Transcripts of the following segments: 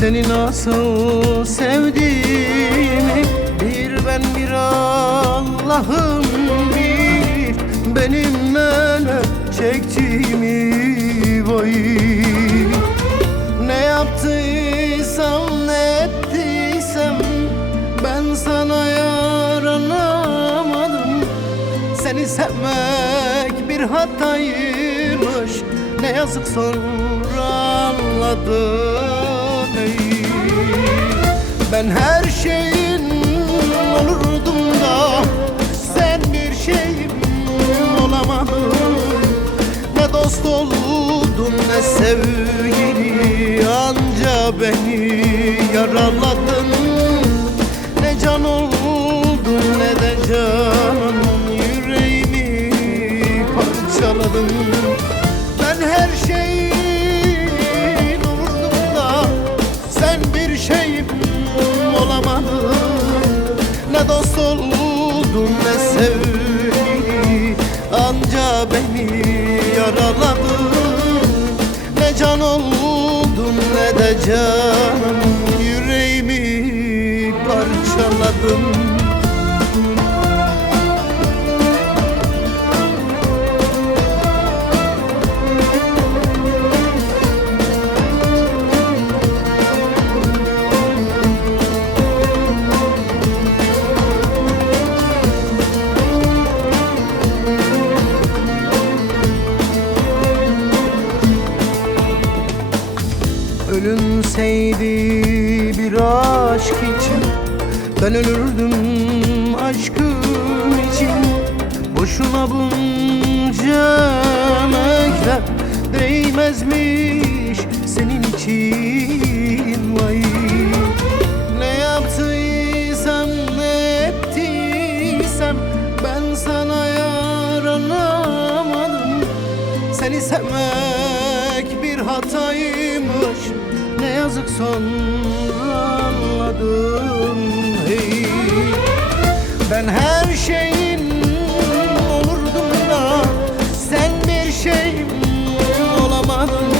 Seni nasıl sevdiğimi bir ben bir Allah'ım bilir. Benim neler çektiğimi vay. Ne yaptıysam ne ettiysem ben sana yaranamadım. Seni sevmek bir hataymış, ne yazık sonra anladım. Ey. Ben her şeyin olurdum da sen bir şeyim olamadın. Ne dost oldun ne sevgili, anca beni yaraladın. Ne can oldun ne de canan, yüreğimi parçaladın. Ben her şeyin olurdum da sen bir şeyim olamadın. Ne dost oldun ne sevgili, anca beni yaraladın. Ne can oldun ne de canan, yüreğimi parçaladın. Ölünseydi bir aşk için ben ölürdüm aşkım için. Boşuna bunca emekler değmezmiş senin için vay. Ne yaptıysam ne ettiysem ben sana yaranamadım. Seni sevmek bir hataymış, ne yazık sonra anladım. Hey. Ben her şeyin olurdum da sen bir şeyim olamadın.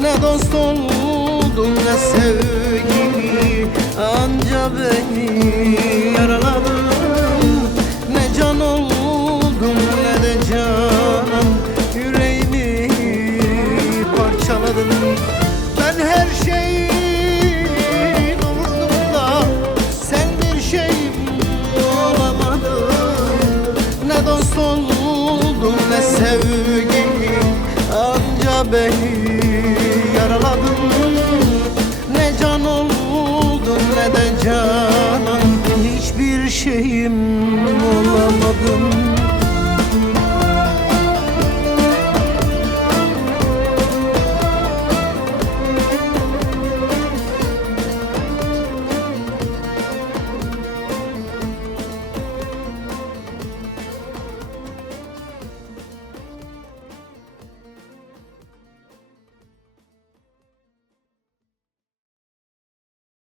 Ne dost oldun ne sevgili, anca beni yaraladın. Ne can oldun ne de canan, yüreğimi parçaladın. Ben her şeyin olurdum da sen bir şeyim olamadın. Ne dost oldun ne sevgili, anca beni yaraladın. Ne can oldun ne de canan, hiçbir şeyim